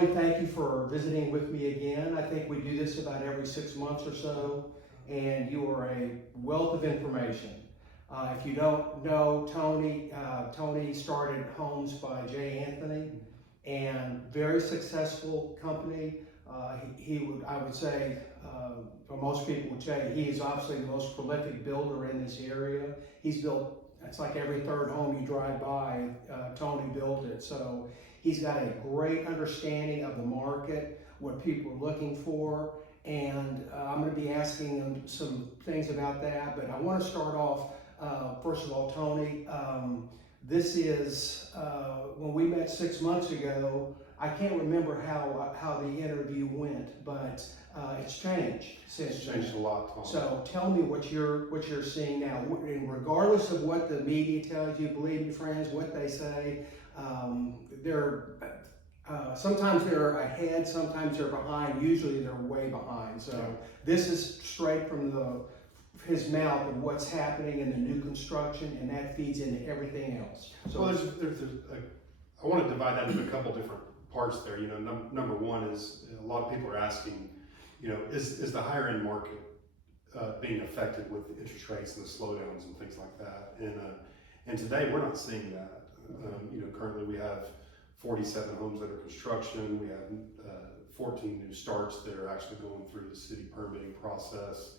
Tony, thank you for visiting with me again. I think we do this about every 6 months or so, and you are a wealth of information. If you don't know Tony, Tony started Homes by JAnthony, and very successful company. I would say, or most people would say, he is obviously the most prolific builder in this area. He's built, it's like every third home you drive by, Tony built it. So he's got a great understanding of the market, what people are looking for, and I'm going to be asking him some things about that. But I want to start off, first of all, Tony, this is, when we met 6 months ago, I can't remember how the interview went, but it's changed since. It's changed a lot, Tom. So tell me what you're seeing now, and regardless of what the media tells you, believe me, friends, what they say, sometimes they're ahead, sometimes they're behind. Usually they're way behind. So this is straight from his mouth of what's happening in the new construction, and that feeds into everything else. So well, I want to divide that into a couple different parts there. You know, number one is a lot of people are asking, you know, is the higher end market being affected with the interest rates and the slowdowns and things like that? And today we're not seeing that. You know, currently we have 47 homes under construction. We have 14 new starts that are actually going through the city permitting process.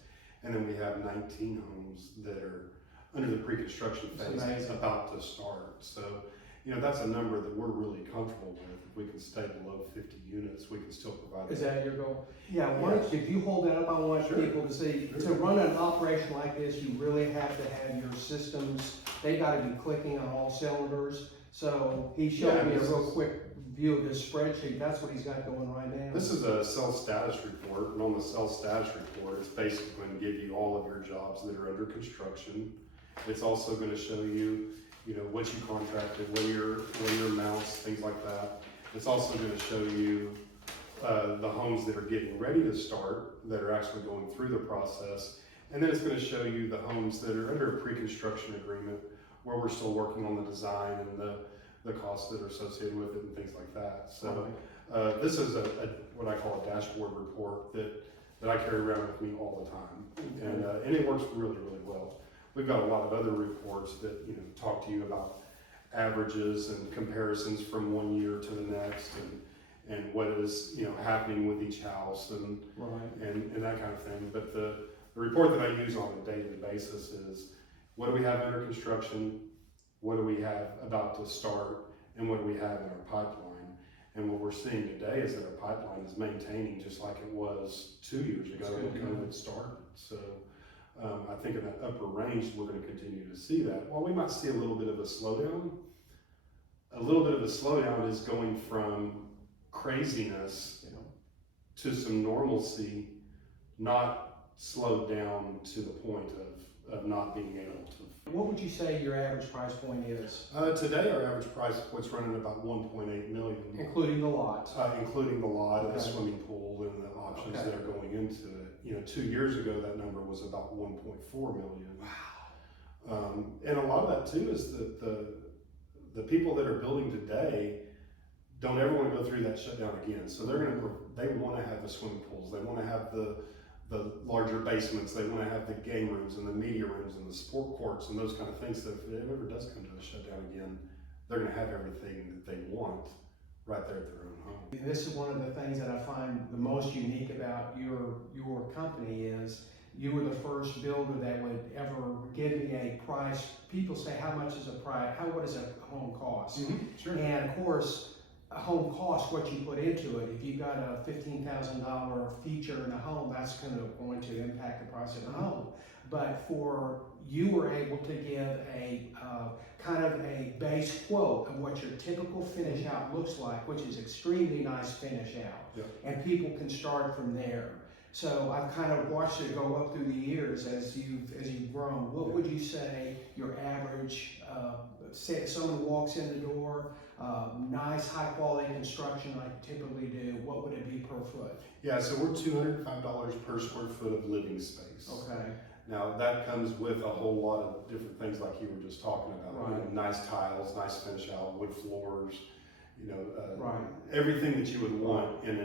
And then we have 19 homes that are under the pre-construction phase about to start. So, you know, that's a number that we're really comfortable with. If we can stay below 50 units, we can still provide. Is that your goal? Yeah, if you hold that up, I want people to see, to run an operation like this, you really have to have your systems, they gotta be clicking on all cylinders. So he showed me a real quick view of his spreadsheet. That's what he's got going right now. This is a sales status report, and on the sales status report, it's basically going to give you all of your jobs that are under construction. It's also going to show you, you know, what you contracted, what your amounts, things like that. It's also going to show you the homes that are getting ready to start, that are actually going through the process, and then it's going to show you the homes that are under a pre-construction agreement, where we're still working on the design and the costs that are associated with it and things like that. So this is what I call a dashboard report that I carry around with me all the time, and it works really, really well. We've got a lot of other reports that, you know, talk to you about averages and comparisons from one year to the next, and what is, you know, happening with each house and that kind of thing. But the report that I use on a daily basis is, what do we have under construction? What do we have about to start? And what do we have in our pipeline? And what we're seeing today is that our pipeline is maintaining just like it was 2 years ago when COVID started. So I think in that upper range, we're going to continue to see that. While we might see a little bit of a slowdown is going from craziness, you know, to some normalcy, not slowed down to the point of not being able to. What would you say your average price point is? Today our average price point's running about 1.8 million. Including the lot? Including the lot and the swimming pool and the options that are going into it. You know, 2 years ago that number was about 1.4 million. Wow. And a lot of that too is that the people that are building today don't ever want to go through that shutdown again. So they want to have the swimming pools, they want to have the larger basements, they want to have the game rooms and the media rooms and the sport courts and those kind of things. So if it ever does come to a shutdown again, they're going to have everything that they want right there at their own home. This is one of the things that I find the most unique about your company is you were the first builder that would ever give me a price. People say, how much is a price? What does a home cost? Sure. And of course, a home costs what you put into it. If you've got a $15,000 feature in a home, that's going to impact the price of the home. But you were able to give a kind of a base quote of what your typical finish out looks like, which is extremely nice finish out. And people can start from there. So I've kind of watched it go up through the years as you've grown. What would you say your average, say if someone walks in the door, nice high quality construction like you typically do, what would it be per foot? Yeah, so we're $205 per square foot of living space. Okay. Now that comes with a whole lot of different things like you were just talking about. You know, nice tiles, nice finish out, wood floors, Right. everything that you would want in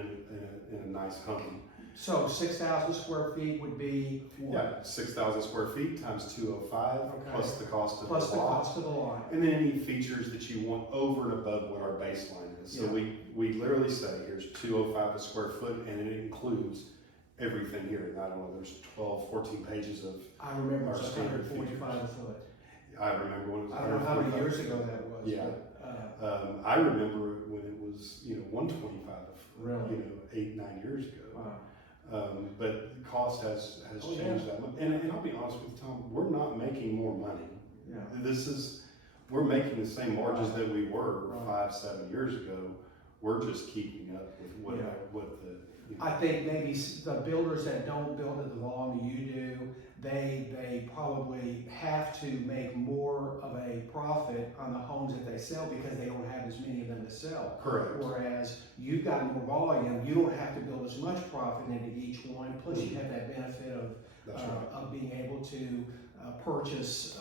a nice home. So 6,000 square feet would be what? Yeah, 6,000 square feet times 205 Okay. plus the cost of Plus the the lot. cost of the lot. And then any features that you want over and above what our baseline is. So Yeah. we literally say here's 205 a square foot, and it includes everything here. And I don't know, there's 12, 14 pages of, I remember Our it was standard 145 a foot. I remember when it was. I don't know how many 145. years ago that was. Yeah. But, I remember when it was, 125, Really? 8, 9 years ago. wow. But the cost has Oh, yeah. changed that much. And I'll be honest with you, Tom, we're not making more money. Yeah. We're making the same margins that we were Right. 5, 7 years ago. We're just keeping up with what Yeah. the. I think maybe the builders that don't build at the volume you do, they probably have to make more of a profit on the homes that they sell because they don't have as many of them to sell. Correct. Whereas you've got more volume, you don't have to build as much profit into each one. Plus you have that benefit That's right. of being able to purchase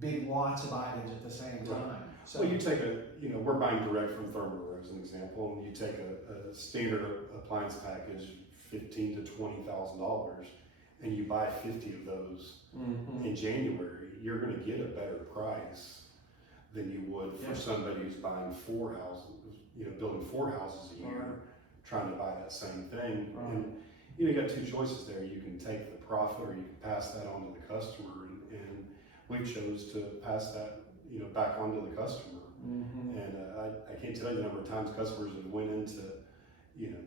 big lots of items at the same time. So Well, you take we're buying direct from Thermal as an example, and you take a standard appliance package, $15,000 to $20,000, and you buy 50 of those Mhm. in January, you're going to get a better price than you would for Yeah. somebody who's buying 4 houses, building 4 houses a year, Right. trying to buy that same thing. Right. And you got 2 choices there. You can take the profit, or you can pass that on to the customer. And we chose to pass that, back on to the customer. Mhm. And I can't tell you the number of times customers have went into,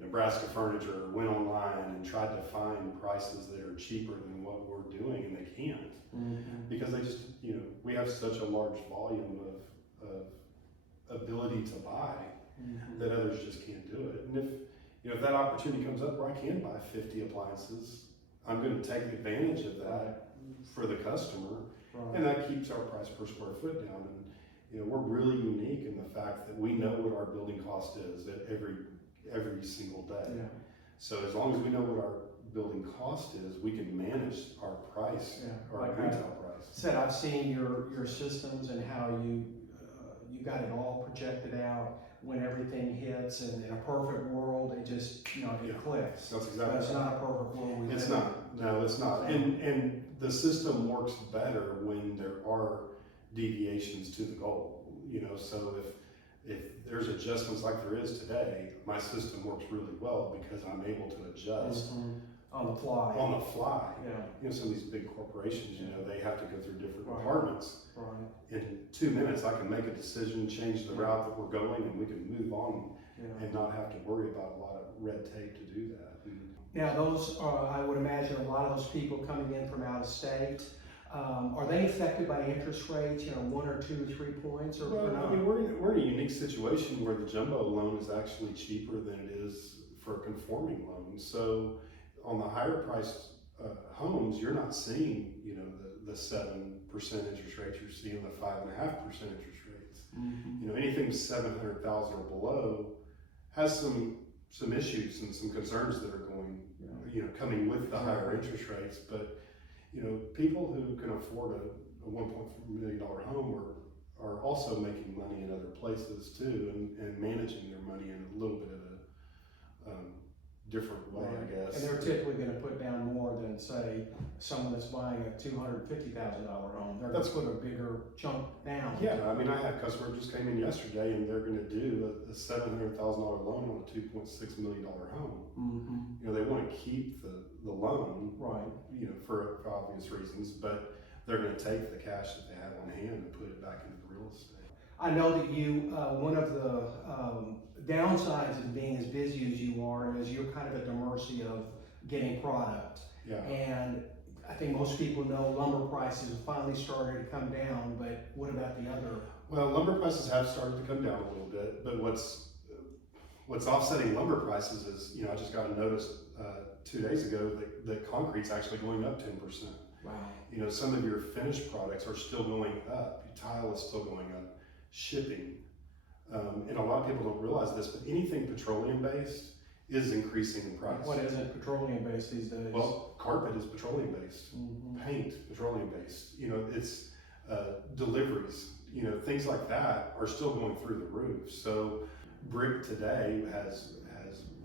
Nebraska Furniture, or went online and tried to find prices that are cheaper than what we're doing, and they can't. Mhm. Because they just, we have such a large volume of ability to buy Mhm. that others just can't do it. And if that opportunity comes up where I can buy 50 appliances, I'm going to take advantage of that for the customer, Right. and that keeps our price per square foot down. And we're really unique in the fact that we know what our building cost is at every single day. Yeah. So as long as we know what our building cost is, we can manage our price, Yeah. our Like retail I price. said, I've seen your systems and how you got it all projected out when everything hits, and in a perfect world, it just it Yeah. clicks. That's But exactly it's right. not a perfect world. We It's live in. not. No, it's not. And the system works better when there are deviations to the goal. So if there's adjustments like there is today, my system works really well because I'm able to adjust Mhm. On the fly. on the fly. Yeah. Some of these big corporations, they have to go through different Right. departments. Right. In 2 minutes, I can make a decision, change the route that we're going, and we can move on Yeah. and not have to worry about a lot of red tape to do that. Now, those are, I would imagine, a lot of those people coming in from out of state. Are they affected by interest rates? 1 or 2 or 3 points, or Well, not? I mean, we're in a unique situation where the jumbo loan is actually cheaper than it is for a conforming loan. So on the higher priced homes, you're not seeing, the 7% interest rates. You're seeing the 5.5% interest rates. Mhm. Anything 700,000 or below has some issues and some concerns that are going, coming with the higher interest rates. But people who can afford a $1.4 million home are also making money in other places too, and managing their money in a little bit of a different way, I guess. And they're typically going to put down more than, say, someone that's buying a $250,000 home. They're going to put a bigger chunk down. Yeah, I mean, I had a customer who just came in yesterday, and they're going to do a $700,000 loan on a $2.6 million home. Mm-hmm. They want to keep the loan, Right. for obvious reasons, but they're going to take the cash that they have on hand and put it back into the real estate. I know that you, one of the downsides of being as busy as you are is you're kind of at the mercy of getting product. Yeah. And I think most people know lumber prices have finally started to come down, but what about the other? Well, lumber prices have started to come down a little bit, but what's offsetting lumber prices is, I just got a notice 2 days ago that concrete's actually going up 10%. Wow. Some of your finished products are still going up. Your tile is still going up. Shipping. And a lot of people don't realize this, but anything petroleum based is increasing in price. What isn't petroleum based these days? Well, carpet is petroleum based. Mhm. Paint, petroleum based. It's deliveries. things like that are still going through the roof. So brick today has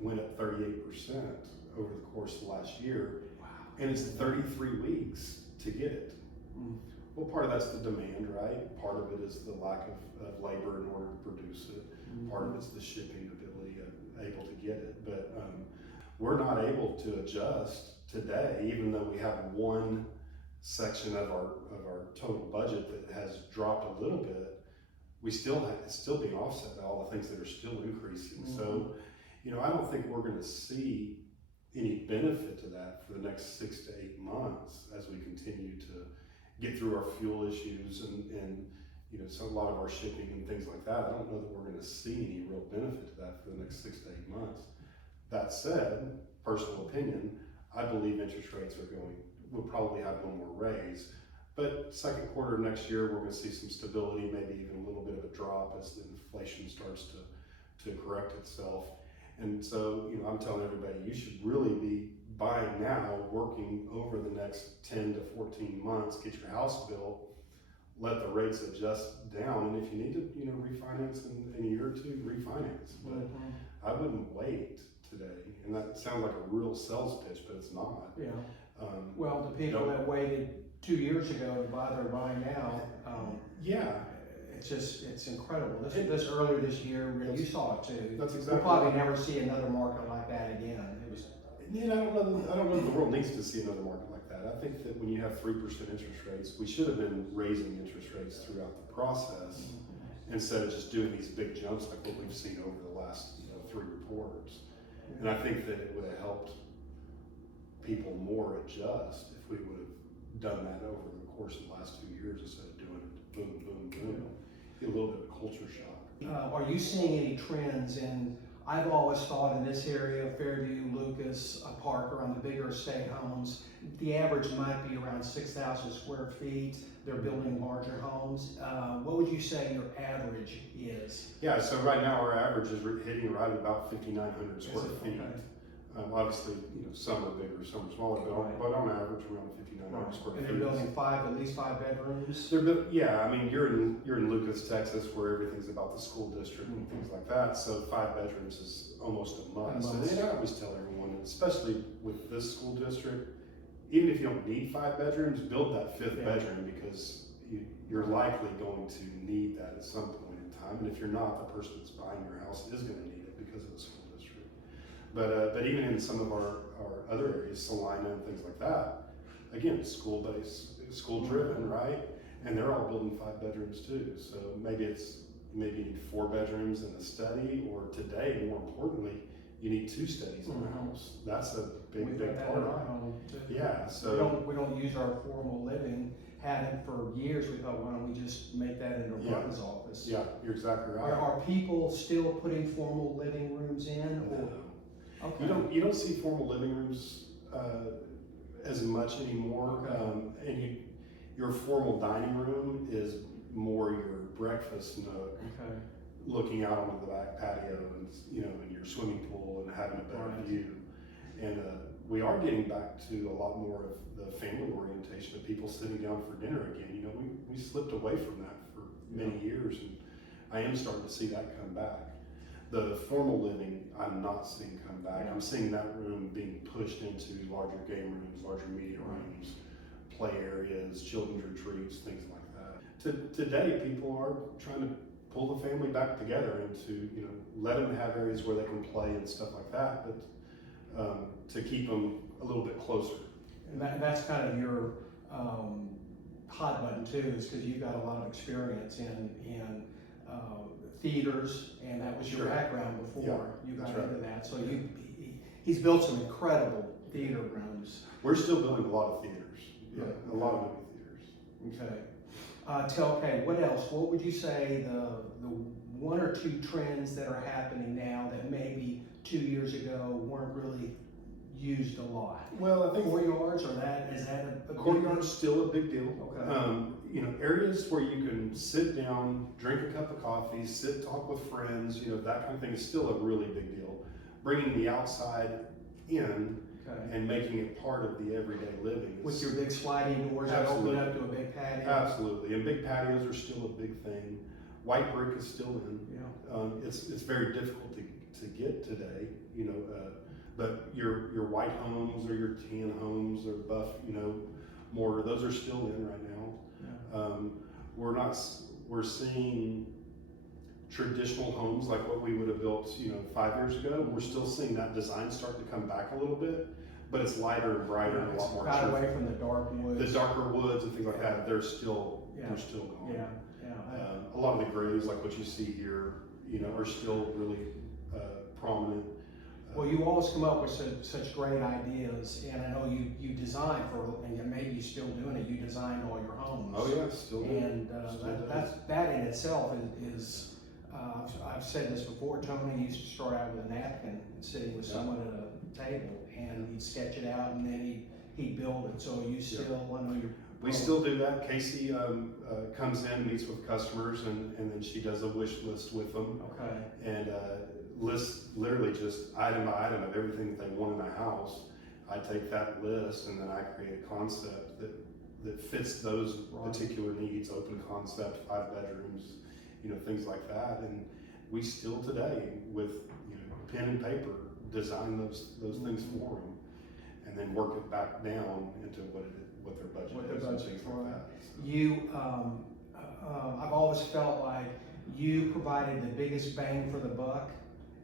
went up 38% over the course of the last year. Wow. And it's 33 weeks to get it. Mm. Well, part of that's the demand, right? Part of it is the lack of labor in order to produce it. Mm-hmm. Part of it's the shipping ability of able to get it. But we're not able to adjust today, even though we have one section of our total budget that has dropped a little bit. It's still being offset by all the things that are still increasing. Mm-hmm. So, I don't think we're going to see any benefit to that for the next 6 to 8 months as we continue to get through our fuel issues and a lot of our shipping and things like that. I don't know that we're going to see any real benefit to that for the next 6 to 8 months. That said, personal opinion, I believe interest rates will probably have one more raise. But second quarter of next year, we're going to see some stability, maybe even a little bit of a drop as the inflation starts to correct itself. And so, I'm telling everybody, you should really be buying now, working over the next 10 to 14 months, get your house built, let the rates adjust down, and if you need to, refinance in a year or two, refinance. But I wouldn't wait today, and that sounds like a real sales pitch, but it's not. Yeah. Well, the people that waited 2 years ago to buy, they're buying now. Yeah. It's incredible. This earlier this year, you saw it too. That's exactly. We'll probably never see another market like that again. I don't know if the world needs to see another market like that. I think that when you have 3% interest rates, we should have been raising interest rates throughout the process instead of just doing these big jumps like what we've seen over the last 3 reports. And I think that it would have helped people more adjust if we would have done that over the course of the last 2 years instead of doing it boom, boom, boom. Get a little bit of culture shock. Are you seeing any trends in? I've always thought in this area, Fairview, Lucas, Parker, on the bigger estate homes, the average might be around 6,000 square feet. They're building larger homes. What would you say your average is? Yeah, so right now our average is hitting right at about 5,900 square feet. Okay. Obviously, some are bigger, some are smaller, but on average around 5,900 square feet. And they're building at least five bedrooms? You're in Lucas, Texas, where everything's about the school district and things like that, so 5 bedrooms is almost a must. And I always tell everyone, especially with this school district, even if you don't need 5 bedrooms, build that 5th bedroom, because you're likely going to need that at some point in time. And if you're not, the person that's buying your house is going to need it because of the school district. But even in some of our other areas, Celina and things like that, again, school-based, school-driven, right? And they're all building 5 bedrooms too. So maybe you need 4 bedrooms and a study, or today, more importantly, you need 2 studies in the house. That's a big part of it. Yeah, so we don't use our formal living. Hadn't for years. We thought, why don't we just make that into a brother's office? Yeah, you're exactly right. Are people still putting formal living rooms in? No. Okay. You don't see formal living rooms as much anymore. Okay. And your formal dining room is more your breakfast nook. Okay. Looking out onto the back patio and and your swimming pool and having a better view. And we are getting back to a lot more of the family orientation of people sitting down for dinner again. We slipped away from that for many years, and I am starting to see that come back. The formal living, I'm not seeing come back. I'm seeing that room being pushed into larger game rooms, larger media rooms, play areas, children's retreats, things like that. Today, people are trying to pull the family back together and to let them have areas where they can play and stuff like that, but to keep them a little bit closer. And that's kind of your hot button too, is because you've got a lot of experience in theaters, and that was your background before you got into that. So he's built some incredible theater rooms. We're still building a lot of theaters. Yeah, a lot of movie theaters. Okay. What else? What would you say the 1 or 2 trends that are happening now that maybe 2 years ago weren't really used a lot? Well, I think courtyards, is that a courtyard's still a big deal. Okay. Areas where you can sit down, drink a cup of coffee, talk with friends, that kind of thing is still a really big deal. Bringing the outside in Okay. and making it part of the everyday living. With your big sliding doors that open up to a big patio? Absolutely, and big patios are still a big thing. White brick is still in. Yeah. It's very difficult to get today, you know, but your white homes or your tan homes or buff, you know, mortar, those are still in right now. Yeah. We're seeing traditional homes like what we would have built, you know, 5 years ago. We're still seeing that design start to come back a little bit, but it's lighter and brighter and a lot more. Got away from the dark woods. The darker woods and things like that, they're still gone. Yeah. A lot of the grays, like what you see here, you know, are still really prominent. Well, you always come up with such great ideas, and I know you design for, and maybe you're still doing it. You designed all your homes. Oh yeah, still do. And that in itself is I've said this before. Tony used to start out with a napkin, sitting with someone at a table, and he'd sketch it out, and then he'd build it. So you still, I know you're. We still do that. Casey comes in, meets with customers, and then she does a wish list with them. Okay. And lists literally just item by item of everything that they want in a house. I take that list and then I create a concept that fits those particular needs. Open concept, 5 bedrooms, you know, things like that. And we still today, with, you know, pen and paper, design those things for them, and then work it back down into what their budget is and things like that. You, I've always felt like you provided the biggest bang for the buck,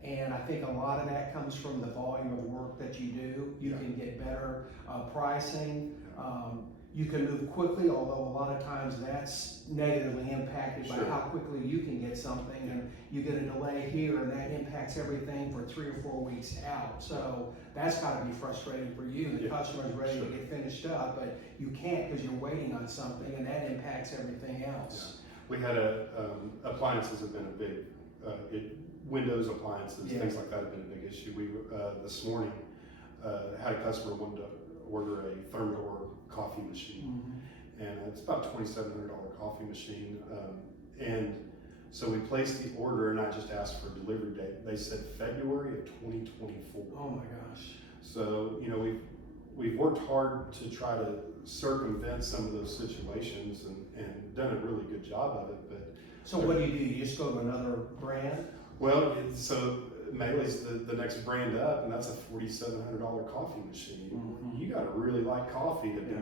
and I think a lot of that comes from the volume of work that you do. You can get better pricing. You can move quickly, although a lot of times that's negatively impacted by how quickly you can get something, and you get a delay here, and that impacts everything for 3 or 4 weeks out. So that's got to be frustrating for you. The customer's ready to get finished up, but you can't because you're waiting on something, and that impacts everything else. We had appliances have been a big, Windows appliances, things like that have been a big issue. We this morning had a customer wanted to order a Thermador coffee machine, and it's about $2,700 coffee machine. And so we placed the order, and I just asked for a delivery date. They said February of 2024. Oh my gosh! So you know we've worked hard to try to circumvent some of those situations and done a really good job of it. But so what do? You just go to another brand? Well, so Melee's the next brand up, and that's a $4,700 coffee machine. You got to really like coffee to be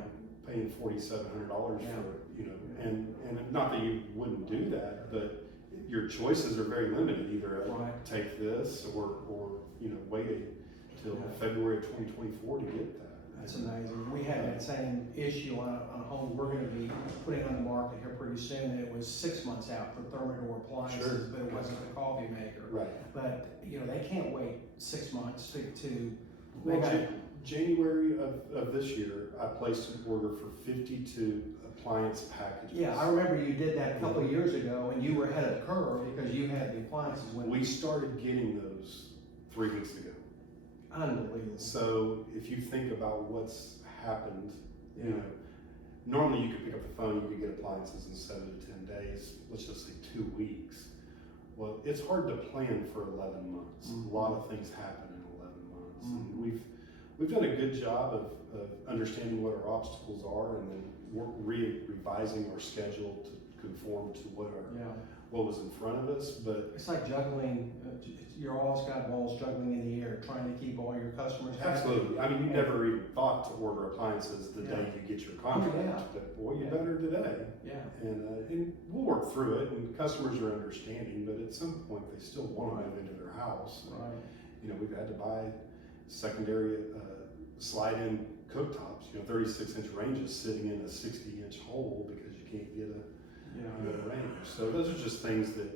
paying $4,700 for it, you know. And not that you wouldn't do that, but your choices are very limited. Either take this or you know wait till February of 2024 to get that. That's amazing. We had that same issue on a home we're going to be putting on the market here pretty soon, and it was 6 months out for Thermador appliances, but it wasn't the coffee maker. Right. But you know they can't wait 6 months to January of this year, I placed an order for 52 appliance packages. Yeah, I remember you did that a couple of years ago, and you were ahead of the curve because you had the appliances when we started getting those 3 weeks ago. Unbelievable. So if you think about what's happened, you know, normally you could pick up the phone, you could get appliances in 7 to 10 days, let's just say 2 weeks. Well, it's hard to plan for 11 months. A lot of things happen in 11 months. And we've done a good job of understanding what our obstacles are, and then revising our schedule to conform to what was in front of us. But it's like juggling. You're always got balls juggling in the air, trying to keep all your customers happy. Absolutely. I mean, you never even thought to order appliances the day you get your contract, but boy, you better today. Yeah. And we'll work through it, and customers are understanding, but at some point they still want to move into their house. Right. You know, we've had to buy secondary slide-in cooktops, you know, 36-inch ranges sitting in a 60-inch hole because you can't get a range. So those are just things that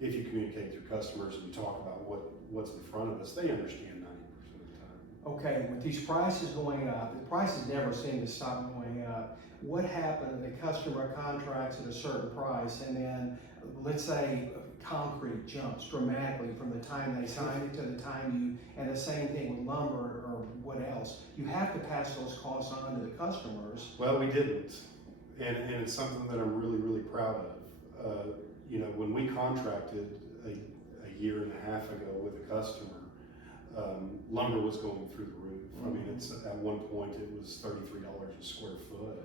if you communicate with your customers and you talk about what's in front of us, they understand 90% of the time. Okay, with these prices going up, the prices never seem to stop going up. What happened? The customer contracts at a certain price, and then let's say concrete jumps dramatically from the time they sign it to the time and the same thing with lumber or what else. You have to pass those costs on to the customers. Well, we didn't, and it's something that I'm really, really proud of. You know, when we contracted a year and a half ago with a customer, lumber was going through the roof. I mean, it's at one point it was $33 a square foot,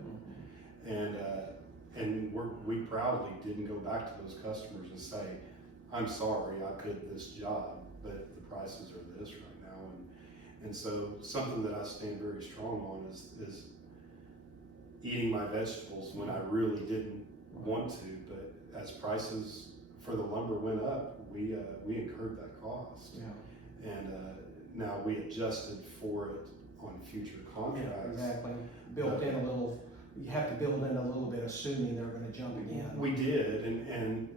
and we proudly didn't go back to those customers and say, "I'm sorry, I bid this job, but the prices are this right now." And so something that I stand very strong on is eating my vegetables when I really didn't want to, but as prices for the lumber went up, we incurred that cost. Yeah. And now we adjusted for it on future contracts. Yeah, exactly. Built in a little. You have to build in a little bit, assuming they're going to jump again. We did, and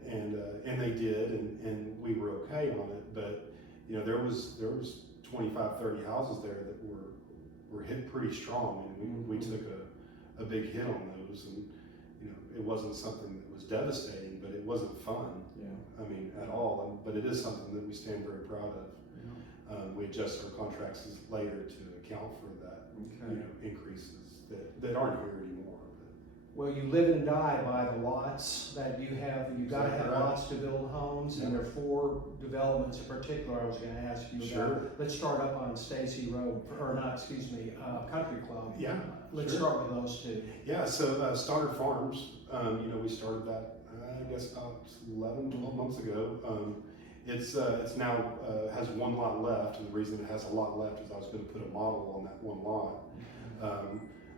they did, and we were okay on it. But you know, there was 25, 30 houses there that were hit pretty strong, and we took a big hit on those. And you know, it wasn't something that was devastating, but it wasn't fun. Yeah. I mean, at all. But it is something that we stand very proud of. We adjust our contracts later to account for that, you know, increases that aren't here anymore. Well, you live and die by the lots that you have. You've got to have lots to build homes, and there are 4 developments in particular I was going to ask you about. Let's start up on Stacy Road, or not, excuse me, Country Club. Yeah. Let's start with those 2. Yeah, so Stoddard Farms, you know, we started that, I guess, about 11, 12 months ago. It's now has 1 lot left, and the reason it has a lot left is I was going to put a model on that 1 lot.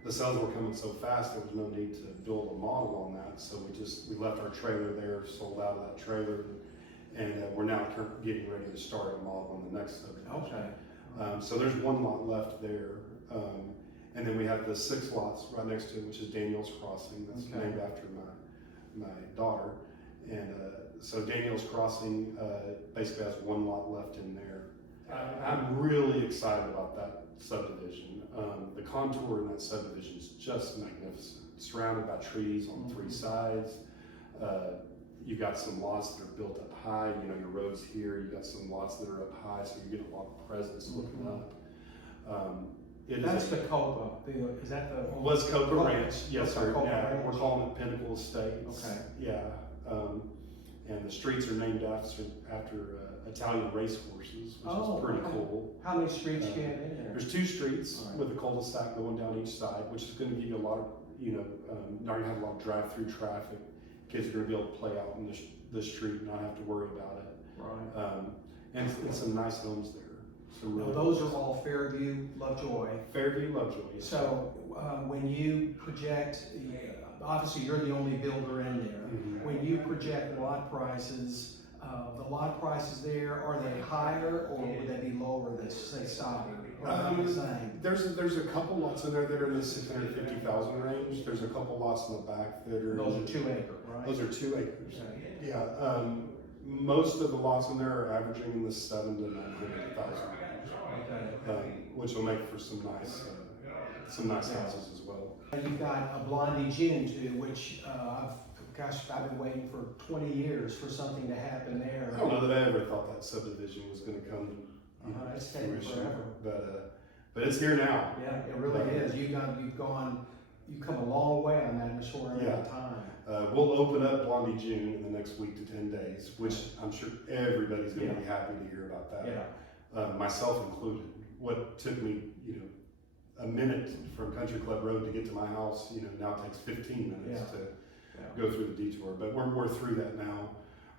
The sales were coming so fast, there was no need to build a model on that, so we left our trailer there, sold out of that trailer, and we're now getting ready to start a model on the next subdivision. Okay. So there's 1 lot left there, and then we have the 6 lots right next to it, which is Daniel's Crossing. That's named after my daughter, and so Daniel's Crossing basically has 1 lot left in there. I'm really excited about that subdivision. The contour in that subdivision is just magnificent. Surrounded by trees on 3 sides. You got some lots that are built up high. You know, your road's here. You got some lots that are up high, so you get a lot of presence looking up. That's the Copa. Is that the? Was Copa Ranch? Yes, sir. Yeah, we're calling it Pinnacle Estates. Okay. Yeah. And the streets are named after Italian race horses, which is pretty cool. How many streets do you have in there? There's 2 streets with a cul-de-sac going down each side, which is going to give you a lot of, you know, not going to have a lot of drive-through traffic. Kids are going to be able to play out in the street and not have to worry about it. Right. And some nice homes there. Some really those are all Fairview, Lovejoy. Fairview, Lovejoy. Yes. So when you project, obviously you're the only builder in there. When you project lot prices, the lot prices there, are they higher or would they be lower than, say, Stoddard? The same? There's a couple lots in there that are in the 650,000 range. There's a couple lots in the back that are. Those are 2 acre, right? Those are 2 acres. Okay. Yeah. Most of the lots in there are averaging in the 700,000 to 900,000 range, which will make for some nice houses as well. You've got a Blondie Gin too, which I've been waiting for 20 years for something to happen there. I don't know that I ever thought that subdivision was going to come to it's taken forever. But it's here now. Yeah, it really is. You've come a long way on that in a short amount of time. We'll open up Blondie June in the next week to 10 days, which I'm sure everybody's going to be happy to hear about that. Yeah. Myself included. What took me, you know, a minute from Country Club Road to get to my house, you know, now takes 15 minutes to go through the detour. But we're through that now.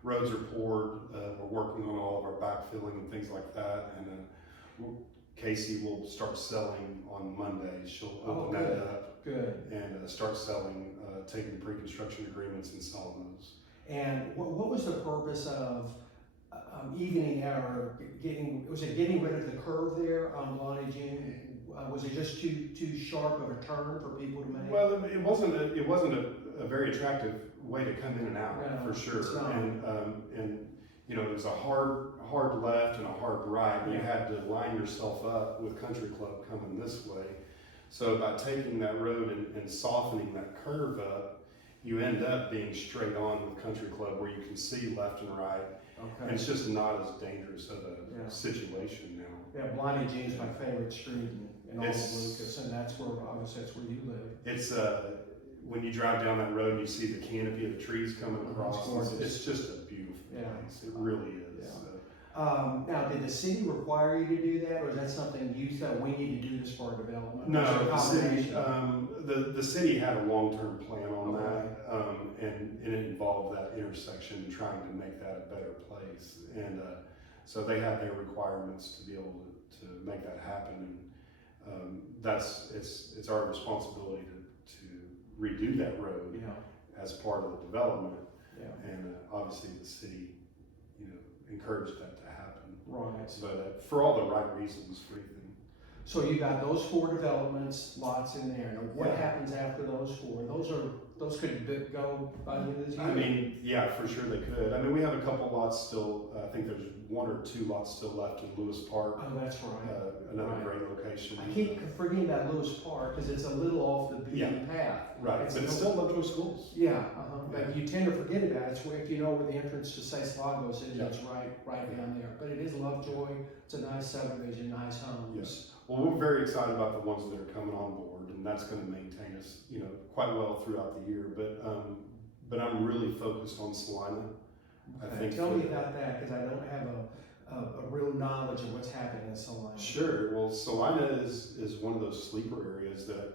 Roads are poured. We're working on all of our backfilling and things like that. And Casey will start selling on Monday. She'll open that up. Good. And start selling, taking pre-construction agreements and selling those. And what was the purpose of evening or getting rid of the curve there on Blondie June? Was it just too sharp of a turn for people to make? Well, it wasn't a very attractive way to come in and out, for sure. And you know, it was a hard left and a hard right. You had to line yourself up with Country Club coming this way. So by taking that road and softening that curve up, you end up being straight on with Country Club where you can see left and right. And it's just not as dangerous of a situation now. Yeah, Blondie Jean's my favorite street in all of Lucas, and that's where you live. It's when you drive down that road and you see the canopy of the trees coming across, it's just a beautiful place. It really is. Now, did the city require you to do that, or is that something you thought we need to do this for our development? No, Or is it a the city, combination? the city had a long-term plan on Okay. that, and it involved that intersection, trying to make that a better place. And, so they had their requirements to be able to make that happen. And, it's our responsibility to redo that road Yeah, as part of the development. yeah, And, obviously the city, encouraged that to happen. right. But, for all the right reasons, for anything. So you got those 4 developments, lots in there. Now, what Yeah. happens after those 4? Those could go by the end of this year? I mean, yeah, for sure they could. I mean, we have a couple lots still, I think there's 1 or 2 lots still left in Lewis Park, Oh, that's right. another Right. great location. I keep forgetting about Lewis Park because it's a little off the beaten path. Right, It's but it's a- still Lovejoy Schools. Yeah, but you tend to forget about it. It's where, if you know where the entrance to St. Lagos is, Yeah. it's right down there. But it is Lovejoy. It's a nice subdivision, nice homes. Well, we're very excited about the ones that are coming on board, and that's gonna maintain us, quite well throughout the year. But I'm really focused on Celina. I Okay, think tell for me the- about that because I don't have a real knowledge of what's happening in Celina. Sure. Well, Celina is one of those sleeper areas that,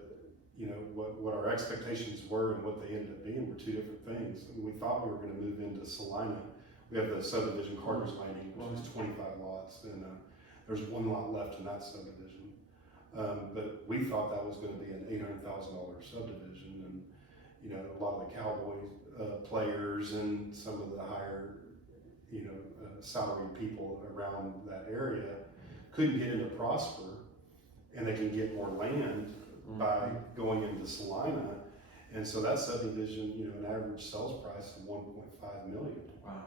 what our expectations were and what they ended up being were 2 different things. I mean, we thought we were going to move into Celina. We have the subdivision Carter's Landing, which is 25 lots, and there's 1 lot left in that subdivision. But we thought that was going to be an $800,000 subdivision, and a lot of the Cowboy players and some of the higher, salaried people around that area couldn't get into Prosper, and they can get more land by going into Celina. And so that subdivision, an average sales price of 1.5 million. Wow.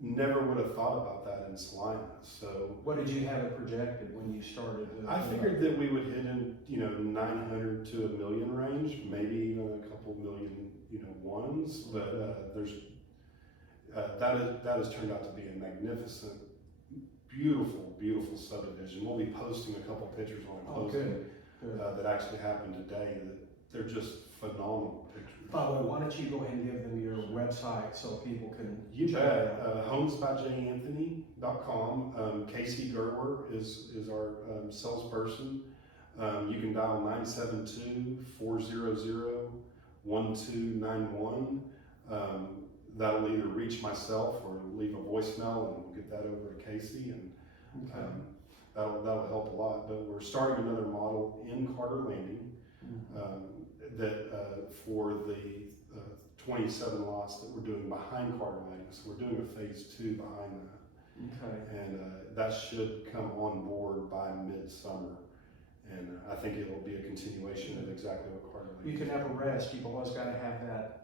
Never would have thought about that in Celina. So What did you have it projected when you started? I figured that we would hit in, 900 to $1 million range, maybe even a couple million, ones. But that has turned out to be a magnificent, beautiful subdivision. We'll be posting a couple pictures on closing that actually happened today. That they're just phenomenal pictures. By the way, why don't you go ahead and give them your website so people can. You bet. Homesbyjanthony.com. Casey Gerwer is our salesperson. You can dial 972-400-1291. That'll either reach myself or leave a voicemail, and we'll get that over to Casey, and that'll help a lot. But we're starting another model in Carter Landing that for the 27 lots that we're doing behind Carter Landing. So we're doing a phase 2 behind that. Okay. And that should come on board by midsummer. And I think it will be a continuation of exactly what Carter Landing. You can never rest. You've always got to have that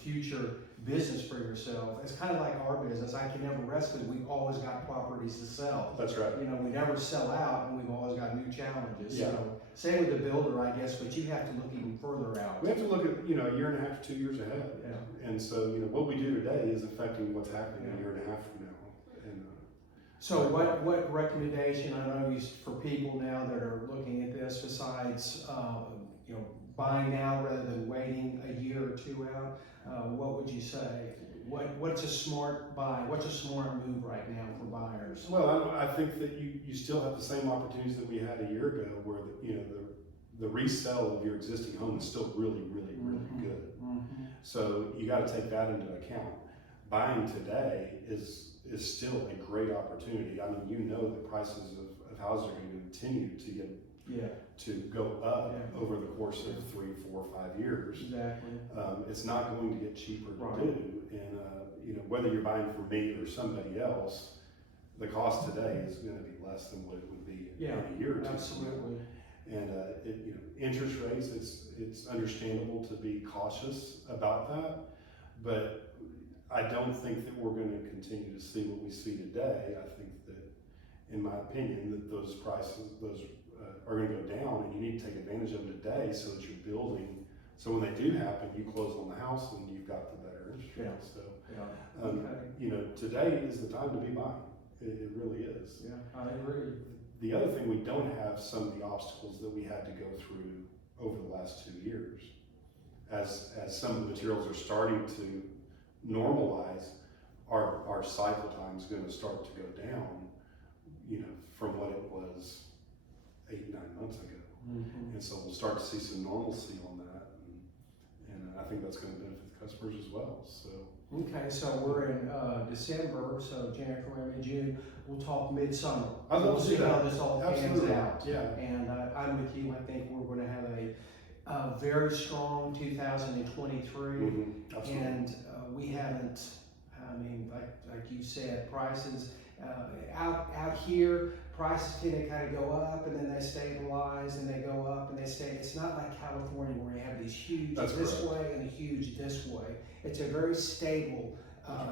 future business for yourself. It's kind of like our business. I can never rest because we've always got properties to sell. That's right. We never sell out, and we've always got new challenges. Yeah. Same with the builder, I guess, but you have to look even further out. We have to look at, a year and a half to 2 years ahead. Yeah. And so, what we do today is affecting what's happening a year and a half from now. And So what recommendation, I know for people now that are looking at this, besides, buying now rather than waiting a year or 2 out, what would you say? What's a smart buy? What's a smart move right now for buyers? well, I think that you still have the same opportunities that we had a year ago, where the resale of your existing home is still really good. So you got to take that into account. Buying today is still a great opportunity. I mean, the prices of houses are going to continue to go up over the course of 3, 4, 5 years. Exactly. It's not going to get cheaper to Right. do, and whether you're buying from me or somebody else, the cost today is going to be less than what it would be in a year or 2. Absolutely. And interest rates, it's understandable to be cautious about that, but I don't think that we're going to continue to see what we see today. I think that, in my opinion, that those prices, are going to go down, and you need to take advantage of them today so that you're building. So when they do happen, you close on the house and you've got the better interest rate. So, today is the time to be buying. It really is. Yeah, I agree. The other thing, we don't have some of the obstacles that we had to go through over the last 2 years. As some of the materials are starting to normalize, our cycle time is gonna start to go down, you know, from what it was 8-9 months ago. And so we'll start to see some normalcy on that, and I think that's gonna benefit the customers as well, so. Okay, so we're in December, so January, February, June, we'll talk midsummer. I'd love We'll to see do how that. this all pans Absolutely. out. Yeah. And I'm with you, I think we're gonna have a very strong 2023. Absolutely. And we haven't, I mean, like you said, prices, out here, prices tend to kind of go up and then they stabilize and they go up and they stay. It's not like California where you have these huge That's this correct. way and a huge this way. It's a very stable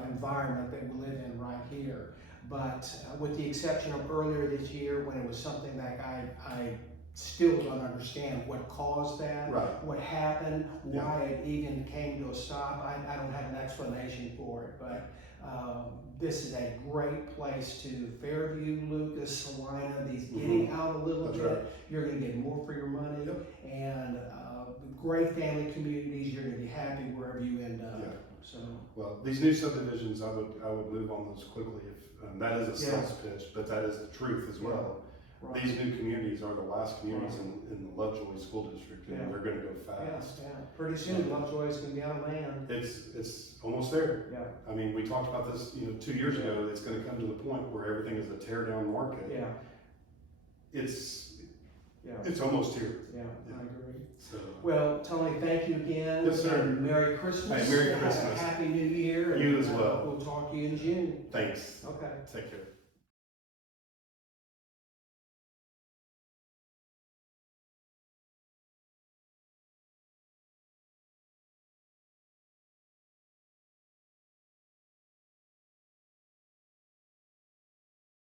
environment that we live in right here. But with the exception of earlier this year when it was something that I still don't understand what caused that, Right. what happened, Yeah. why it even came to a stop. I don't have an explanation for it, but this is a great place to Fairview, Lucas, Celina, these getting out a little That's bit. right. You're gonna get more for your money. Yep. And great family communities, you're gonna be happy wherever you end up. Yeah. So, Well, these new subdivisions, I would move on those quickly if, that is a sales pitch, but that is the truth as well. right. These new communities are the last communities in the Lovejoy School District, and they're gonna go fast. Yeah. Pretty soon, Lovejoy is gonna be on land. It's almost there. Yeah, I mean, we talked about this, 2 years ago, it's gonna come to the point where everything is a tear down market. yeah, It's yeah, almost here, yeah, I agree. so. Well, Tony, thank you again. Yes, sir. And Merry Christmas. Hey, Merry Have a Christmas. Happy New Year. You and, as well. We'll talk to you in June. Thanks. Okay. Take care.